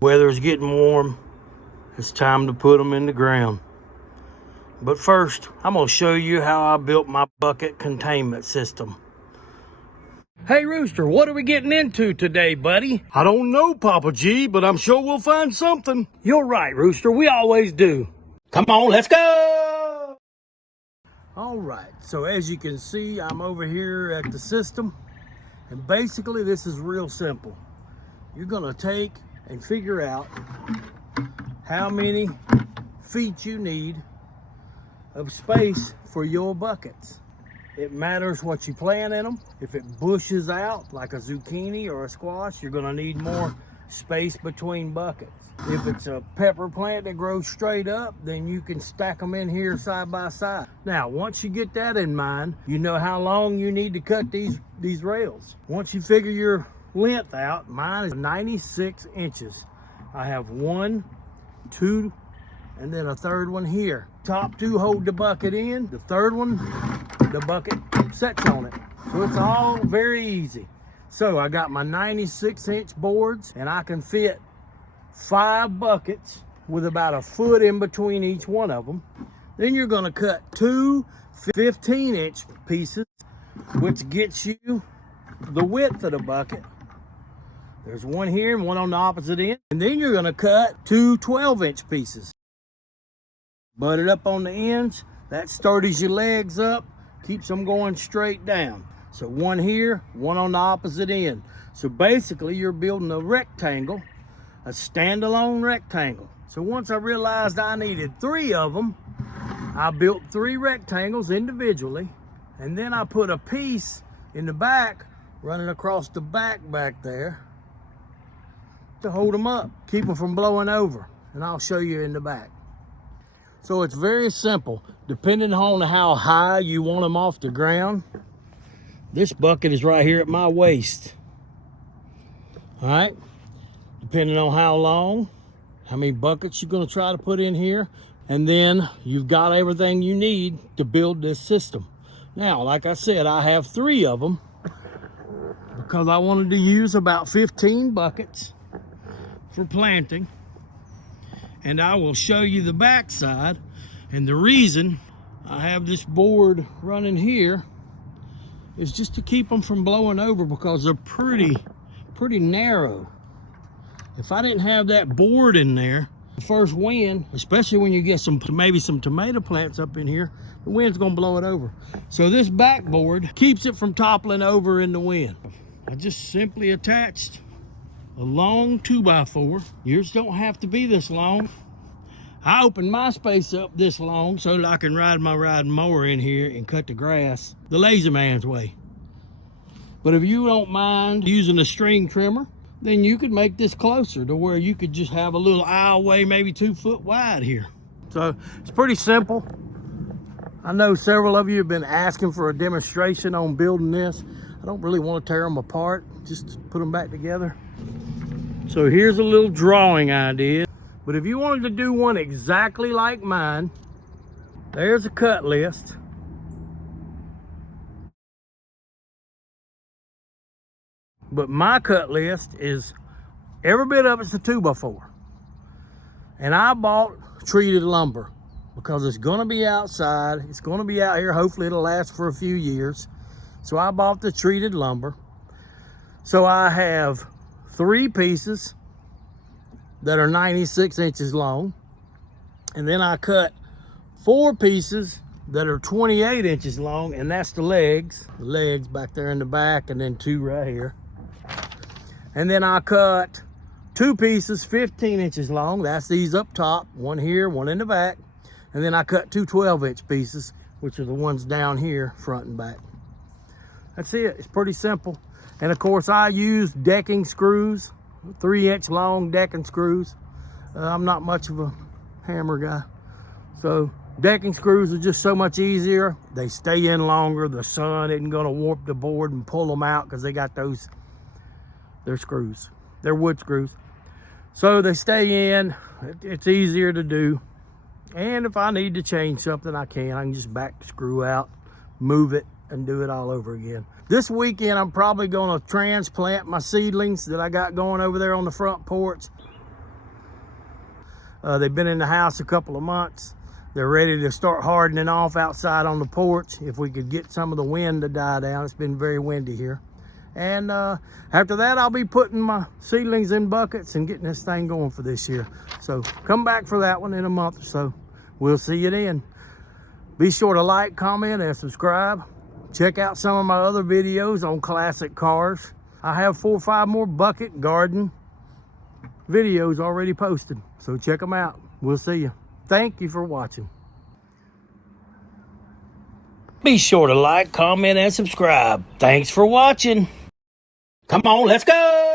Weather's getting warm. It's time to put them in the ground. But first, I'm gonna show you how I built my bucket containment system. Hey Rooster, what are we getting into today, buddy? I don't know, Papa G, but I'm sure we'll find something. You're right, Rooster, we always do. Come on, let's go! All right, so as you can see, I'm over here at the system. And basically, this is real simple. You're gonna take and figure out how many feet you need of space for your buckets. It matters what you plant in them. If it bushes out like a zucchini or a squash, you're gonna need more space between buckets. If it's a pepper plant that grows straight up, then you can stack them in here side by side. Now, once you get that in mind, you know how long you need to cut these rails. Once you figure your length out, mine is 96 inches. I have 1, 2, and then a third one here. Top two hold the bucket in. The third one, the bucket sets on it. So it's all very easy. So I got my 96-inch boards, and I can fit 5 buckets with about a foot in between each one of them. Then you're gonna cut 2 15-inch pieces, which gets you the width of the bucket. There's one here and one on the opposite end. And then you're gonna cut 2 12-inch pieces. Butt it up on the ends. That sturdies your legs up, keeps them going straight down. So one here, one on the opposite end. So basically you're building a rectangle, a standalone rectangle. So once I realized I needed 3 of them, I built 3 rectangles individually. And then I put a piece in the back, running across the back there to hold them up, keep them from blowing over. And I'll show you in the back. So it's very simple. Depending on how high you want them off the ground, this bucket is right here at my waist. All right? Depending on how long, how many buckets you're gonna try to put in here, and then you've got everything you need to build this system. Now, like I said, I have 3 of them because I wanted to use about 15 buckets for planting. And I will show you the back side. And the reason I have this board running here is just to keep them from blowing over, because they're pretty narrow. If I didn't have that board in there, the first wind, especially when you get maybe some tomato plants up in here, the wind's gonna blow it over. So this backboard keeps it from toppling over in the wind. I just simply attached a long 2x4. Yours don't have to be this long. I opened my space up this long so that I can ride my riding mower in here and cut the grass the lazy man's way. But if you don't mind using a string trimmer, then you could make this closer to where you could just have a little aisleway, maybe 2 foot wide here. So it's pretty simple. I know several of you have been asking for a demonstration on building this. I don't really want to tear them apart, just put them back together. So here's a little drawing idea. But if you wanted to do one exactly like mine, there's a cut list. But my cut list is, every bit of it's a 2x4. And I bought treated lumber because it's gonna be outside. It's gonna be out here. Hopefully it'll last for a few years. So I bought the treated lumber. So I have 3 pieces that are 96 inches long. And then I cut 4 pieces that are 28 inches long, and that's the legs. The legs back there in the back, and then 2 right here. And then I cut 2 pieces 15 inches long. That's these up top, one here, one in the back. And then I cut 2 12-inch pieces, which are the ones down here, front and back. That's it. It's pretty simple. And of course, I use decking screws, 3-inch long decking screws. I'm not much of a hammer guy. So decking screws are just so much easier. They stay in longer. The sun isn't gonna warp the board and pull them out because they got those, they're screws. They're wood screws. So they stay in. It's easier to do. And if I need to change something, I can just back the screw out, move it, and do it all over again. This weekend, I'm probably gonna transplant my seedlings that I got going over there on the front porch. They've been in the house a couple of months. They're ready to start hardening off outside on the porch. If we could get some of the wind to die down. It's been very windy here. And after that, I'll be putting my seedlings in buckets and getting this thing going for this year. So come back for that one in a month or so. We'll see you then. Be sure to like, comment, and subscribe. Check out some of my other videos on classic cars. I have 4 or 5 more bucket garden videos already posted. So check them out. We'll see you. Thank you for watching. Be sure to like, comment, and subscribe. Thanks for watching. Come on, let's go.